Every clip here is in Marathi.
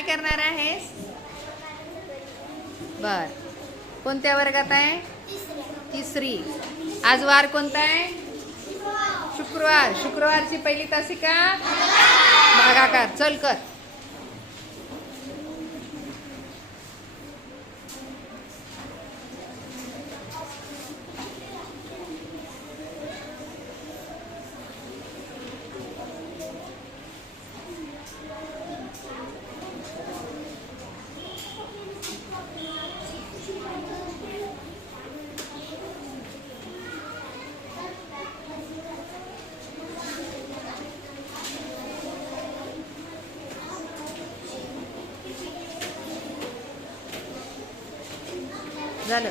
काय करणार आहेस? बर. कोणत्या वर्गात आहे? तिसरी. आज वार कोणता आहे? शुक्रवार. शुक्रवारची पहिली तासिका भागाकार. चल कर. झालं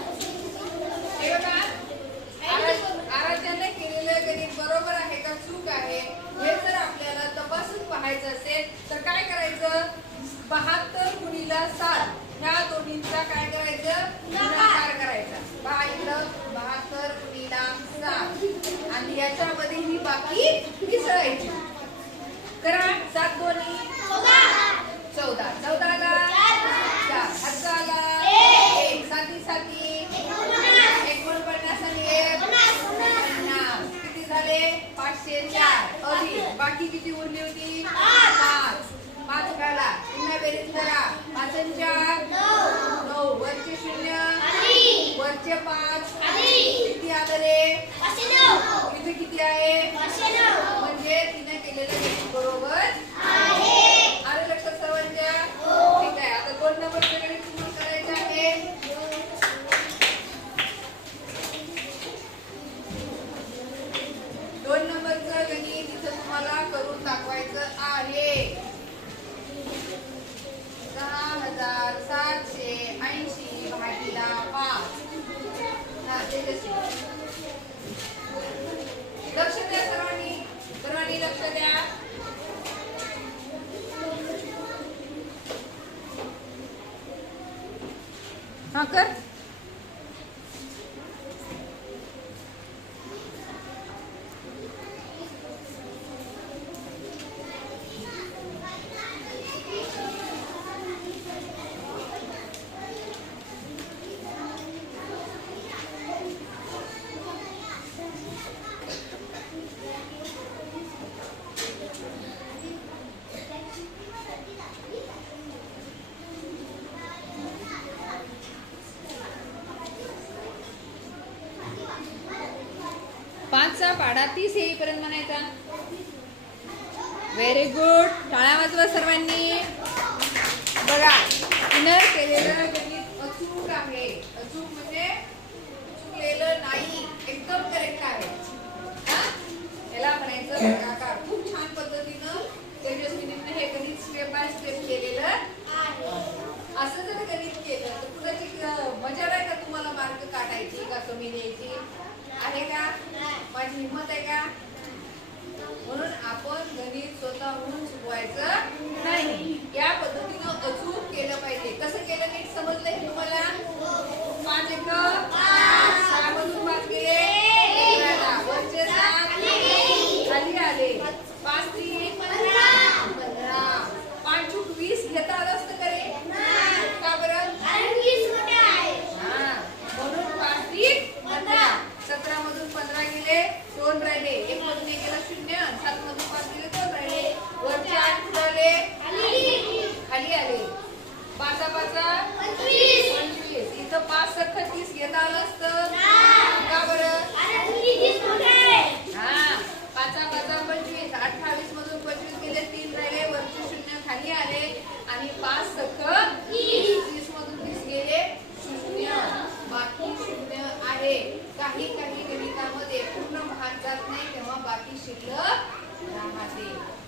हे बघा, आरा- आराध्याने केलेलं गणित बरोबर आहे का चूक आहे हे जर आपल्याला तपासून पाहायचं असेल तर काय करायचं बहात्तर गुणीला सात ह्या दोन्हींचा काय करायचं गुणाकार करायचा पहा इकडं बहात्तर गुणीला सात आणि याच्यामध्ये ही बाकी मिसळायची. करा. सात दोन्ही चौदा. चार. हाताला एक. साती साती. एकोणपन्नास. आणि एक. पन्नास. किती झाले? पाचशे चार. अधिक बाकी किती उरली होती? पाच. पाच. काढा पुन्हा बेरीज करा. पाच चार. नऊ. वरचे शून्य. वरचे पाच किती आलं रे इथे किती आहे म्हणजे तिने केलेलं गणित बरोबर आलं लक्षात सर्वांच्या ठीक आहे आता दोन नंबरचं गणित तुम्हाला करायचं आहे दोन नंबरचं गणित इथं तुम्हाला करून दाखवायचं आहे दहा हजार सातशे ऐंशी भागीला पाच हा, तेजस्वी. लक्ष द्या सर्वांनी सर्वांनी लक्ष द्या हा कर पाचचा तीस येईपर्यंत म्हणायचा. व्हेरी गुड टाळ्या वाजवा सर्वांनी. बघा इनर केलेलं गणित अचूक आहे? अचूक म्हणजे चुकलेलं नाही. एकदम करेक्ट आहे. याला म्हणायचं भागाकार खूप छान पद्धतीनं तेजस्विनीने हे गणित स्टेप बाय स्टेप केलेलं असं जर गणित केलं तर कुणाची मजा नाही का तुम्हाला मार्क काढायची का कमी द्यायची? माझी हिंमत आहे का? म्हणून आपण गणित स्वतःहून शिकवायचं नाही. या पद्धतीनं अचूक केलं पाहिजे. कसं केलं नीट समजलंय की तुम्हाला पाच एक सहा मधून पाच गेले एक राहिला. वरचे सात खाली आले पाच तीन पंधरा पाच चूक वीस घेता आलं असतं का रे का बरं हा म्हणून पाच तीन पंधरा सतरा मधून पंधरा गेले दोन राहिले एक मधून एक गेला शून्य सात मधून पाच गेले दोन राहिले वरचे आठ उडाले खाली आले पाचा पाचा पंचवीस इथं पाच सख तीस घेता आलं असतं का बरं हा. पाचा पाचा पंचवीस अठ्ठावीस मधून पंचवीस गेले तीन राहिले वरचे शून्य खाली आले. आणि पाच सख तीस. मधून तीस गेले शून्य. बाकी शून्य आहे. काही काही गणितामध्ये पूर्ण भाग जात नाही तेव्हा बाकी शिल्लक राहते.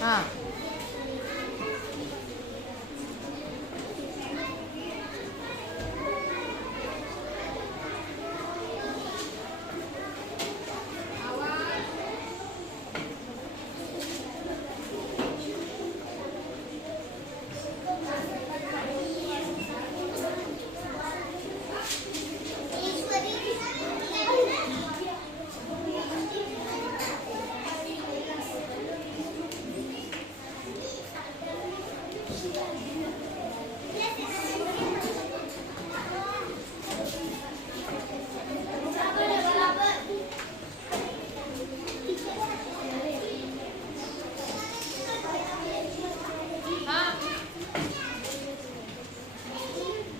啊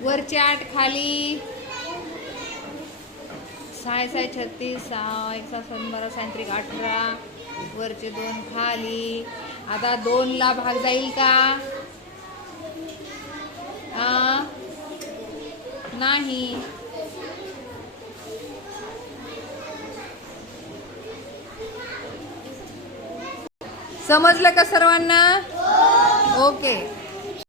वरचे आठ खाली. सहा सहा छत्तीस सहा एक सहा सन बारा सायंत्रिक अठरा. वरचे दोन खाली. आता दोनला भाग जाईल का? नाही. समजलं का सर्वांना? ओके.